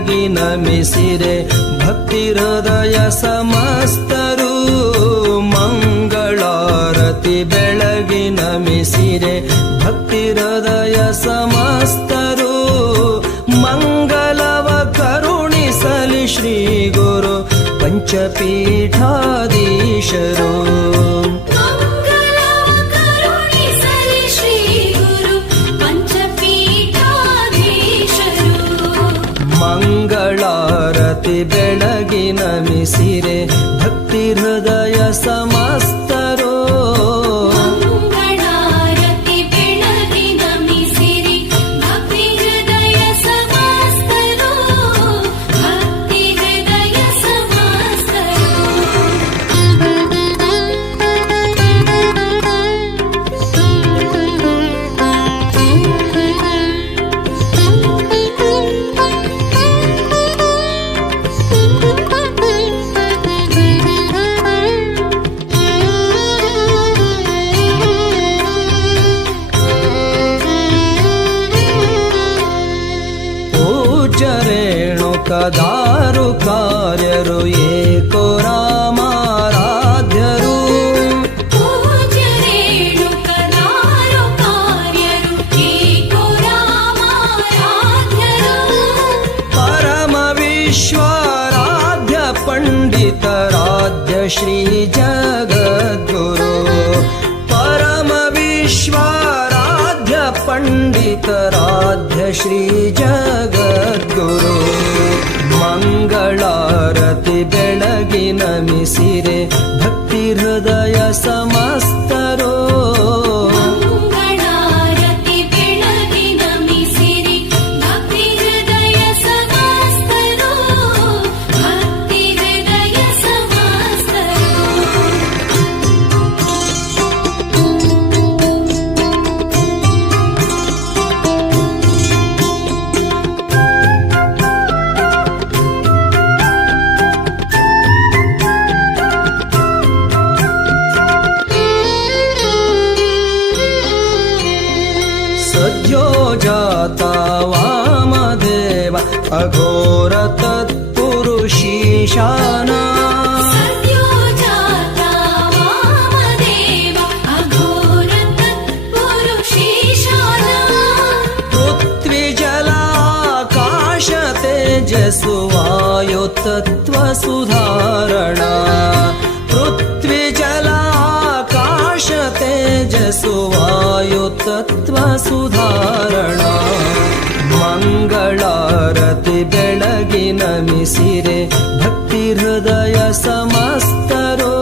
ಬೆಳಗಿ ನಮಿಸಿರೆ ಭಕ್ತಿ ಹೃದಯ ಸಮಸ್ತರು. ಮಂಗಳಾರತಿ ಬೆಳಗಿ ನಮಿಸಿರೆ ಭಕ್ತಿ ಹೃದಯ ಸಮಸ್ತರು. ಮಂಗಲವ ಕರುಣಿಸಲಿ ಶ್ರೀ ಗುರು ಪಂಚಪೀಠಾಧೀಶರು. ಮಂಗಳಾರತಿ ಬೆಳಗಿ ನಮಿಸಿರೆ ಭಕ್ತಿ ಹೃದಯ ಸಮಸ್ತರು. ಮಂಗಳಾರತಿ ಬೆಳಗಿ ನಮಿಸಿರಿ ಭಕ್ತಿ ಹೃದಯ ಸಮಸ್ತರು. ಭಕ್ತಿ ಹೃದಯ ಸಮಸ್ತರು. ರೇಣುಕದಾರು ಕಾರ್ಯರು ಏಕೋ ರಾಮಾರಾಧ್ಯರು. ಪೂಜ್ಯ ರೇಣುಕದಾರು ಕಾರ್ಯರು ಏಕೋ ರಾಮಾರಾಧ್ಯರು. ಪರಮ ವಿಶ್ವಾರಾಧ್ಯ ಪಂಡಿತರಾಧ್ಯ ಶ್ರೀ ಜಗದ್ಗುರು. ಪರಮ ವಿಶ್ವಾರಾಧ್ಯ ಪಂಡಿತರಾಧ್ಯ ಶ್ರೀ ಜಗದ್ಗುರು. ಮಂಗಳಾರತಿ ಬೆಳಗಿ ನಮಿಸಿರೆ ಭಕ್ತಿ ಹೃದಯ ಸಮಸ್ತರು. ಮಂಗಳಾರತಿ ಬೆಳಗಿ ನಮಿಸಿರಿ ಭಕ್ತಿ ಹೃದಯ ಸಮಸ್ತರು. ಭಕ್ತಿ ಹೃದಯ ಸಮಸ್ತರು. ಸದ್ಯೋಜಾತ ವಾಮದೇವ ಅಘೋರ ತತ್ಪುರುಷೀಶಾನ. ಸದ್ಯೋಜಾತ ವಾಮದೇವ ಅಘೋರ ತತ್ಪುರುಷೀಶಾನ. ಪೃಥ್ವಿ ಜಲಾಕಾಶ ತೇಜಸ್ಸು ವಾಯು ತತ್ವ ಸುಧಾರಣ. ಪೃಥ್ವಿ ಜಲಾಕಾಶ ತೇಜಸ್ಸು ವಾಯು ತತ್ವ ಸುಧಾರಣ. ಮಂಗಳಾರತಿ ಬೆಳಗಿ ನಮಿಸಿರೆ ಭಕ್ತಿ ಹೃದಯ ಸಮಸ್ತರು.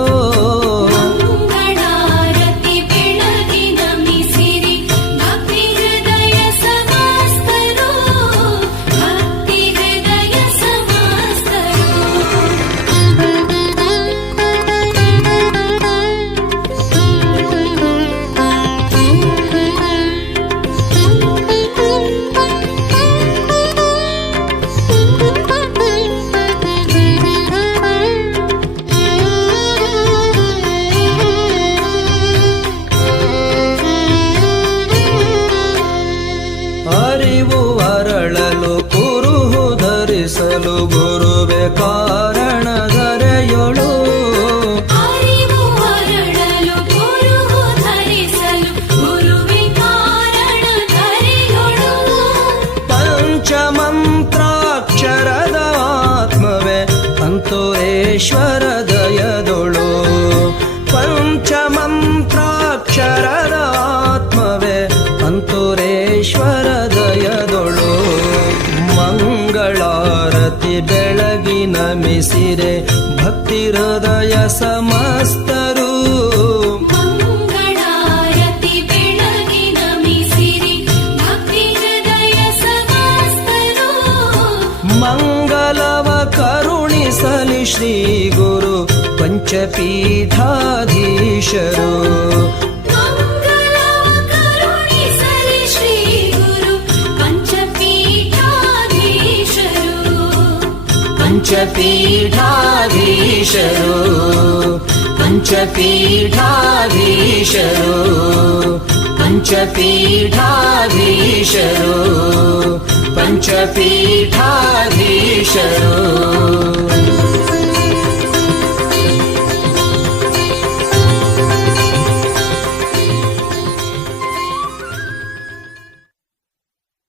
ಮಂಗಳಾರತಿ ಬೆಳಗಿ ನಮಿಸಿರಿ ಭಕ್ತಿ ಹೃದಯ ಸಮಸ್ತರು. ಭಕ್ತಿ ಹೃದಯ ಸಮಸ್ತರು. ಅರಿವು ಅರಳಲು ಕುರುಹು ಧರಿಸಲು ಗುರುವೆ ಕಾರಣ ಧರೆಯೊಳು. ಅರಿವು ಅರಳಲು ಗುರುವು ಧರಿಸಲು ಗುರುವೆ ಕಾರಣ ಧರೆಯೊಳು. ಪಂಚಮಂತ್ರಾಕ್ಷರದ ಆತ್ಮವೇ ಅಂತುರೇಶ್ವರ ದಯದೊಳು. ಪಂಚಮಂತ್ರಾಕ್ಷರದ ಆತ್ಮವೇ ಅಂತುರೇಶ್ವರ ದಯದೊಳು. ಮಂಗಳಾರತಿ ಬೆಳಗಿ ನಮಿಸಿರೆ ಭಕ್ತಿ ಹೃದಯ ಸಮಸ್ತರು. ಮಂಗಳಾರತಿ ಬೆಳಗಿ ನಮಿಸಿರಿ ಭಕ್ತಿ ಹೃದಯ ಸಮಸ್ತರು. ಮಂಗಲವ ಕರುಣಿಸಲಿ ಶ್ರೀ ಗುರು ಪಂಚಪೀಠಾಧೀಶರು. ಮಂಗಳವ ಕರುಣಿಸಲಿ ಶ್ರೀ ಗುರು ಪಂಚಪೀಠಾಧೀಶರು. ಪಂಚಪೀಠಾಧೀಶರು. ಪಂಚಪೀಠಾಧೀಶರು. ಪಂಚಪೀಠಾಧೀಶರು